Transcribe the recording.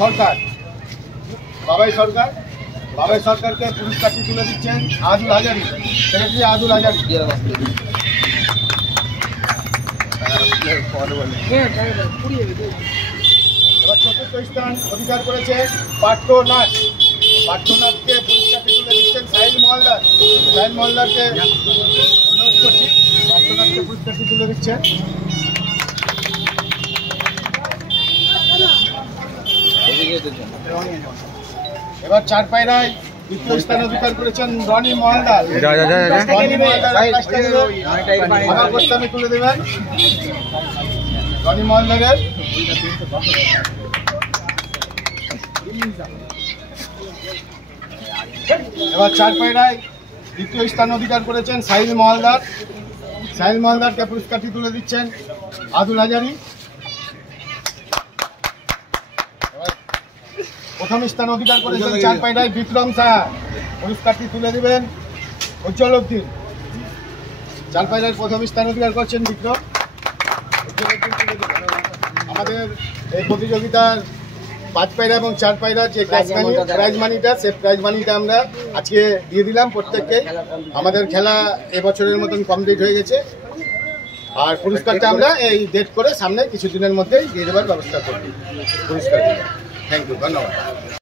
সরকার, বাবাই সরকার, বাবাই সরকারকে পুরস্কারটি তুলে দিচ্ছেন আদুল হাজারি, সেক্রেটারি আদুল হাজারি। এবার চতুর্থ স্থান অধিকার করেছে পার্থনাথ, পার্থনাথকে পুরস্কারটি তুলে দিচ্ছেন সাহিল মহলদার। সাহিল মহলদারকে অনুরোধ করছি, পার্থনাথকে পুরস্কারটি তুলে দিচ্ছেন। এবার চার পায়রায় দ্বিতীয় স্থান অধিকার করেছেন রনি মহলদার। রনি মহলদার গোস্বামী তুলে দেবেন। রনি মহলদারের এবার চার পায়রায় দ্বিতীয় স্থান অধিকার করেছেন সাহিল মহলদার। সাহিল মহলদারকে পুরস্কারটি তুলে দিচ্ছেন আদুল হাজারি। প্রথম স্থান অধিকার করেছেন চার পায়রায় বিক্রম সাহা, পুরস্কারটি তুলে দেবেন উজ্জ্বল উদ্দিন। চার পায়রায় প্রথম স্থান অধিকার করছেন বিক্রম, উজ্জ্বল উদ্দিন তুলে দেবেন। আমাদের এই প্রতিযোগিতার পাঁচ পায়রা এবং চার পায়রার যে প্রাইজ মানিটা, সেই প্রাইজ মানিটা আমরা আজকে দিয়ে দিলাম প্রত্যেককে। আমাদের খেলা এবছরের মতন কমপ্লিট হয়ে গেছে, আর পুরস্কারটা আমরা এই ডেট করে সামনে কিছুদিনের মধ্যেই দিয়ে দেওয়ার ব্যবস্থা করব পুরস্কার। থ্যাংক ইউ, ধন্যবাদ।